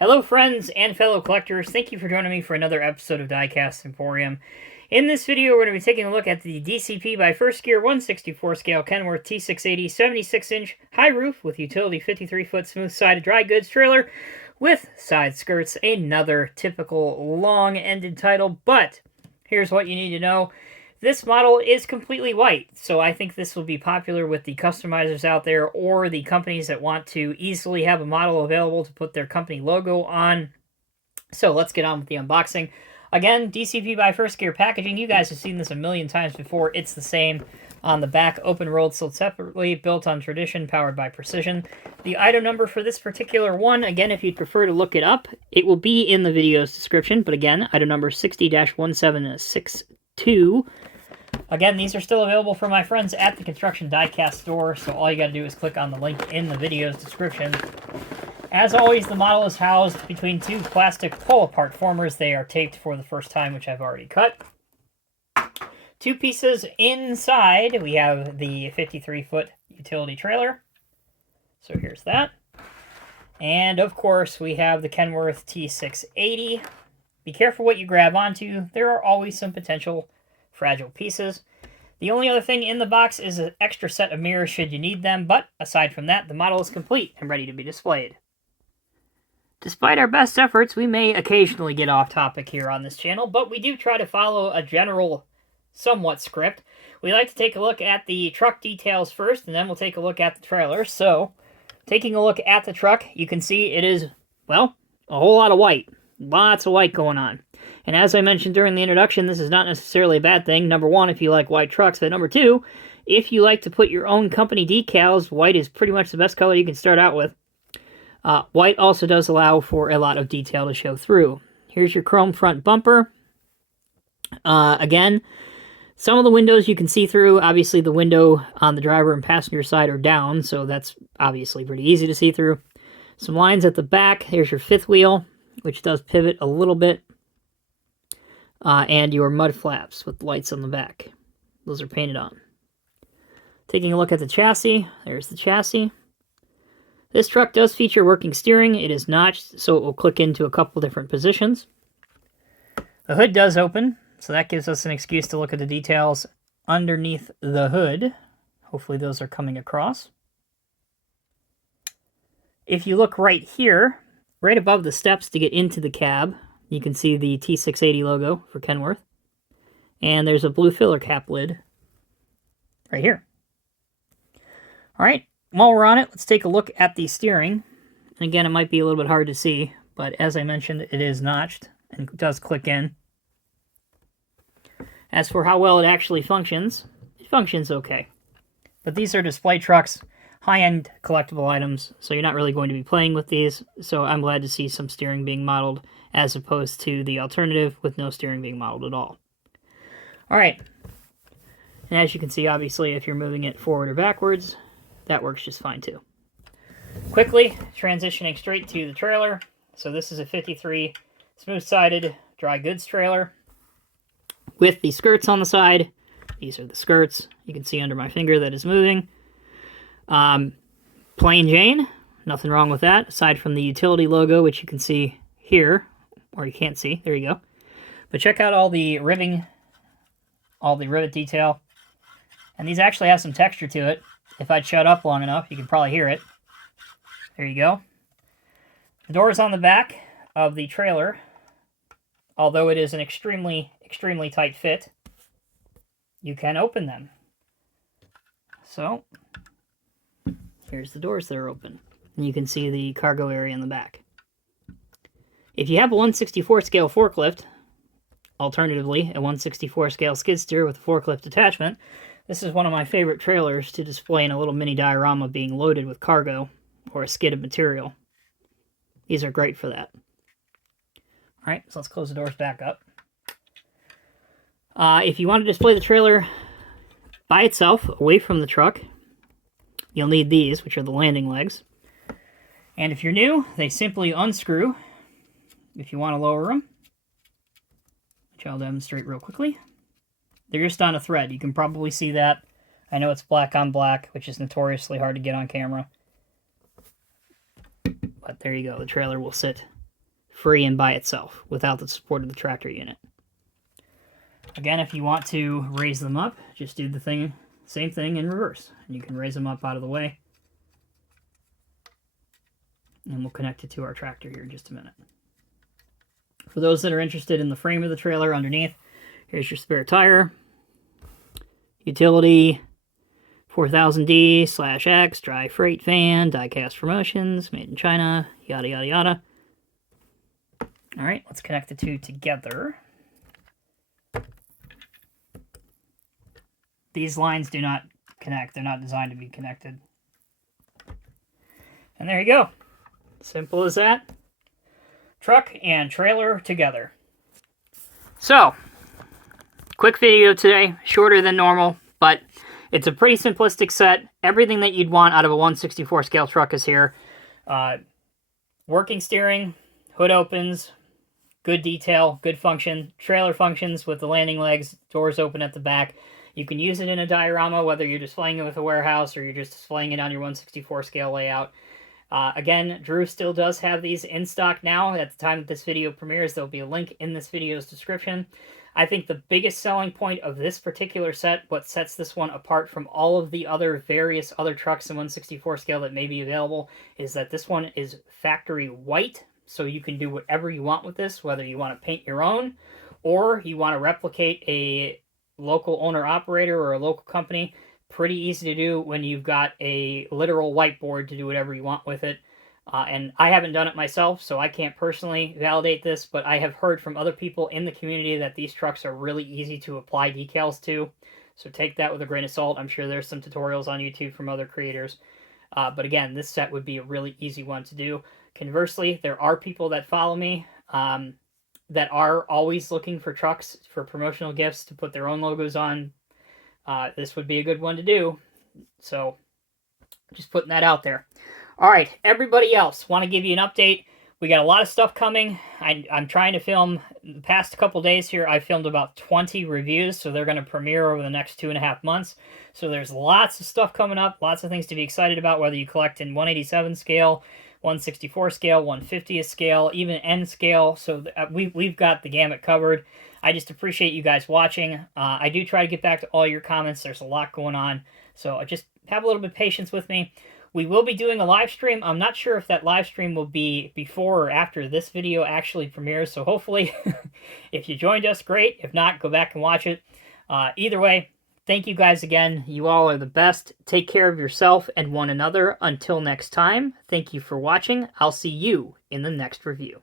Hello friends and fellow collectors, thank you for joining me for another episode of Diecast Emporium. In this video, we're going to be taking a look at the DCP by First Gear 1/64 scale Kenworth T680 76-inch high roof with utility 53-foot smooth-sided dry goods trailer with side skirts. Another typical long-ended title, but here's what you need to know. This model is completely white, so I think this will be popular with the customizers out there or the companies that want to easily have a model available to put their company logo on. So let's get on with the unboxing. Again, DCP by First Gear packaging. You guys have seen this a million times before. It's the same on the back. Open rolled, sold separately, built on tradition, powered by precision. The item number for this particular one, again, if you'd prefer to look it up, it will be in the video's description. But again, item number 60-1762. Again, these are still available for my friends at the Construction Diecast Store, so all you got to do is click on the link in the video's description. As always, the model is housed between two plastic pull-apart formers. They are taped for the first time, which I've already cut. Two pieces inside. We have the 53-foot utility trailer. So here's that. And, of course, we have the Kenworth T680. Be careful what you grab onto. There are always some potential fragile pieces. The only other thing in the box is an extra set of mirrors should you need them, but aside from that, the model is complete and ready to be displayed. Despite our best efforts, we may occasionally get off topic here on this channel, but we do try to follow a general, somewhat script. We like to take a look at the truck details first, and then we'll take a look at the trailer. So, taking a look at the truck, you can see it is, well, a whole lot of white. Lots of white going on. And as I mentioned during the introduction, this is not necessarily a bad thing. Number one, if you like white trucks. But number two, if you like to put your own company decals, white is pretty much the best color you can start out with. White also does allow for a lot of detail to show through. Here's your chrome front bumper. Again, some of the windows you can see through. Obviously, the window on the driver and passenger side are down, so that's obviously pretty easy to see through. Some lines at the back. Here's your fifth wheel, which does pivot a little bit. And your mud flaps with lights on the back. Those are painted on. Taking a look at the chassis, there's the chassis. This truck does feature working steering. It is notched, so it will click into a couple different positions. The hood does open, so that gives us an excuse to look at the details underneath the hood. Hopefully those are coming across. If you look right here, right above the steps to get into the cab, you can see the T680 logo for Kenworth. And there's a blue filler cap lid right here. All right, while we're on it, let's take a look at the steering. And again, it might be a little bit hard to see, but as I mentioned, it is notched and does click in. As for how well it actually functions, it functions okay. But these are display trucks, high-end collectible items, so you're not really going to be playing with these. So I'm glad to see some steering being modeled as opposed to the alternative with no steering being modeled at all. All right. And as you can see, obviously, if you're moving it forward or backwards, that works just fine too. Quickly transitioning straight to the trailer. So this is a 53 smooth-sided dry goods trailer with the skirts on the side. These are the skirts. You can see under my finger that is moving. Plain Jane, nothing wrong with that, aside from the utility logo, which you can see here, or you can't see, there you go. But check out all the ribbing, all the rivet detail, and these actually have some texture to it. If I'd shut up long enough, you could probably hear it. There you go. The doors on the back of the trailer, although it is an extremely, extremely tight fit, you can open them. So, here's the doors that are open. And you can see the cargo area in the back. If you have a 1/64 scale forklift, alternatively, a 1/64 scale skid steer with a forklift attachment, this is one of my favorite trailers to display in a little mini diorama being loaded with cargo or a skid of material. These are great for that. Alright, so let's close the doors back up. If you want to display the trailer by itself, away from the truck, you'll need these, which are the landing legs. And if you're new, they simply unscrew if you want to lower them, which I'll demonstrate real quickly. They're just on a thread. You can probably see that. I know it's black on black, which is notoriously hard to get on camera. But there you go. The trailer will sit free and by itself without the support of the tractor unit. Again, if you want to raise them up, just do the same thing in reverse. And you can raise them up out of the way. And we'll connect it to our tractor here in just a minute. For those that are interested in the frame of the trailer underneath, here's your spare tire. Utility 4000D/X, dry freight fan, diecast promotions, made in China, yada yada yada. Alright, let's connect the two together. These lines do not connect. They're not designed to be connected. And there you go. Simple as that. Truck and trailer together. So, quick video today. Shorter than normal, but it's a pretty simplistic set. Everything that you'd want out of a 1/64 scale truck is here. Working steering, hood opens, good detail, good function. Trailer functions with the landing legs, doors open at the back. You can use it in a diorama, whether you're displaying it with a warehouse or you're just displaying it on your 1/64 scale layout. Again, Drew still does have these in stock now. At the time that this video premieres, there'll be a link in this video's description. I think the biggest selling point of this particular set, what sets this one apart from all of the various other trucks in 1/64 scale that may be available, is that this one is factory white. So you can do whatever you want with this, whether you want to paint your own or you want to replicate a local owner-operator or a local company. Pretty easy to do when you've got a literal whiteboard to do whatever you want with it. And I haven't done it myself, so I can't personally validate this, but I have heard from other people in the community that these trucks are really easy to apply decals to. So take that with a grain of salt. I'm sure there's some tutorials on YouTube from other creators. But again, this set would be a really easy one to do. Conversely, there are people that follow me that are always looking for trucks for promotional gifts to put their own logos on. This would be a good one to do. So, just putting that out there. All right, everybody else, want to give you an update. We got a lot of stuff coming. I'm trying to film, the past couple days here, I filmed about 20 reviews, so they're going to premiere over the next 2.5 months. So there's lots of stuff coming up, lots of things to be excited about, whether you collect in 187 scale, 164 scale, 150th scale, even N scale. So we've got the gamut covered. I just appreciate you guys watching. I do try to get back to all your comments. There's a lot going on. So just have a little bit of patience with me. We will be doing a live stream. I'm not sure if that live stream will be before or after this video actually premieres. So hopefully, if you joined us, great. If not, go back and watch it. Either way, thank you guys again. You all are the best. Take care of yourself and one another. Until next time, thank you for watching. I'll see you in the next review.